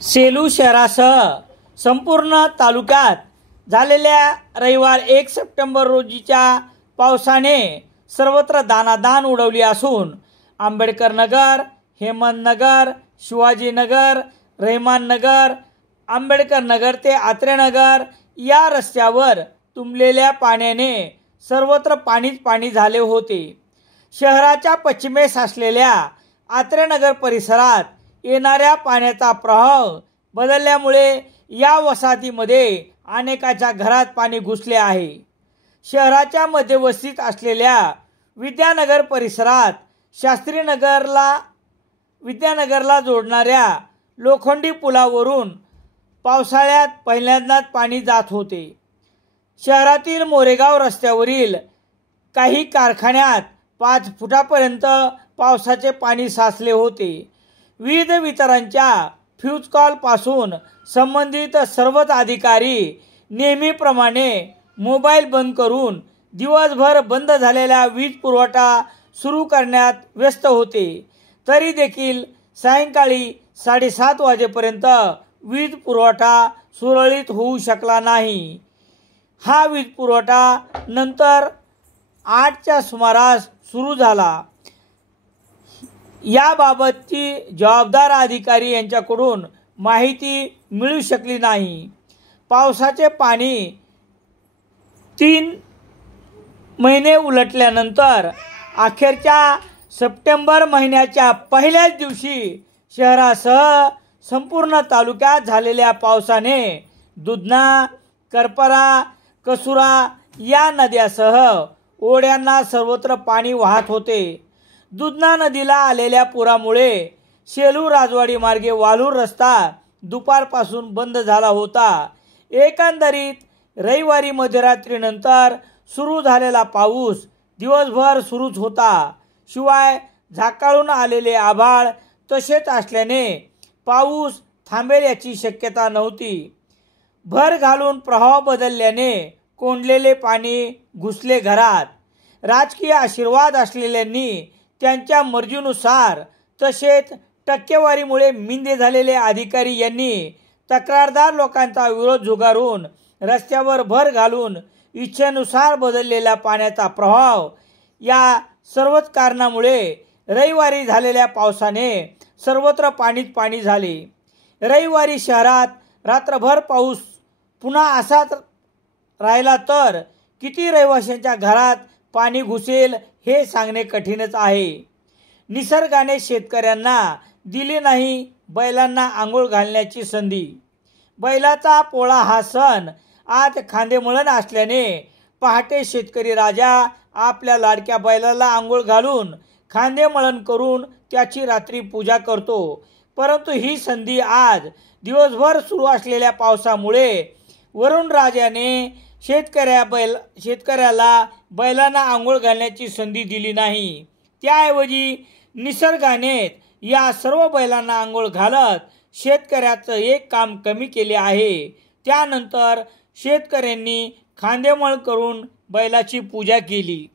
सेलू शहरासह संपूर्ण तालुक्यात झालेल्या रविवार 1 सप्टेंबर रोजीच्या पावसाने सर्वत्र दाणादाण उडवली असून आंबेडकर नगर, हेमंत नगर, शिवाजी नगर, रहमान नगर, आंबेडकर नगर ते आत्रे नगर या रस्त्यावर तुंबलेल्या पाण्याने सर्वत्र पाणीच पाणी झाले होते। शहराच्या पश्चिमेस असलेल्या आत्रे नगर परिसरात येणाऱ्या पाण्याचा प्रवाह बदलल्यामुळे या वसाहतीमध्ये अनेकाच्या घरात पाणी घुसले आहे। शहराच्या मध्यवस्तीत असलेल्या विद्यानगर परिसरात विद्यानगरला जोडणाऱ्या लोखंडी पुलावरून पावसाळ्यात पहिल्यांदाच पाणी जात होते। शहरातील मोरेगाव रस्त्यावरील काही कारखान्यात 5 फुटापर्यंत पावसाचे पाणी साचले होते। विविध वितरणच्या फ्यूज कॉलपासून संबंधित सर्वच अधिकारी नेहमीप्रमाणे मोबाईल बंद करून दिवसभर बंद झालेला वीज पुरवठा सुरू करण्यात व्यस्त होते। तरी देखील सायंकाळी 7:30 वाजेपर्यंत वीज पुरवठा सुरळीत होऊ शकला नाही। हा वीज पुरवठा नंतर 8च्या सुमारास सुरू झाला। याबाबतची जबाबदार अधिकारी यांच्याकडून माहिती मिळू शकली नाही। पावसाचे पाणी 3 महिने उलटल्यानंतर अखेरच्या सप्टेंबर महिन्याच्या पहिल्याच दिवशी शहरासह संपूर्ण तालुक्यात झालेल्या पावसाने दुधना, करपरा, कसुरा या नद्यासह ओढ्यांना सर्वत्र पाणी वाहत होते। दुधना नदीला आलेल्या पुरामुळे सेलू राजवाडी मार्गे वालूर रस्ता दुपारपासून बंद झाला होता। एकंदरीत रविवारी मध्यरात्रीनंतर सुरू झालेला पाऊस दिवसभर सुरूच होता। शिवाय झाकाळून आलेले आभाळ तसेच असल्याने पाऊस थांबेल याची शक्यता नव्हती। भर घालून प्रवाह बदलल्याने कोंडलेले पाणी घुसले घरात। राजकीय आशीर्वाद असलेल्यांनी त्यांच्या मर्जीनुसार तसेच टक्केवारीमुळे मिंदे झालेले अधिकारी यांनी तक्रारदार लोकांचा विरोध झुगारून रस्त्यावर भर घालून इच्छेनुसार बदललेला पाण्याचा प्रवाह या सर्वच कारणामुळे रविवारी झालेल्या पावसाने सर्वत्र पाणीच पाणी झाले। रविवारी शहरात रात्रभर पाऊस पुन्हा असाच राहिला तर किती रहिवाशांच्या घरात पाणी घुसेल हे सांगणे कठीणच आहे। निसर्गाने शेतकऱ्यांना दिली नाही बैलांना आंघोळ घालण्याची संधी। बैलाचा पोळा हा सण आज खांदेमळण असल्याने पहाटे शेतकरी राजा आपल्या लाडक्या बैलाला आंघोळ घालून खांदेमळण करून त्याची रात्री पूजा करतो। परंतु ही संधी आज दिवसभर सुरू असलेल्या पावसामुळे वरुण राजाने शेतकऱ्याला बैलांना आंघोळ घालण्याची संधी दिली नाही। त्याऐवजी निसर्गाने या सर्व बैलांना आंघोळ घालत शेतकऱ्याचं एक काम कमी केले आहे। त्यानंतर शेतकऱ्यांनी खांदेमळ करून बैलाची पूजा केली।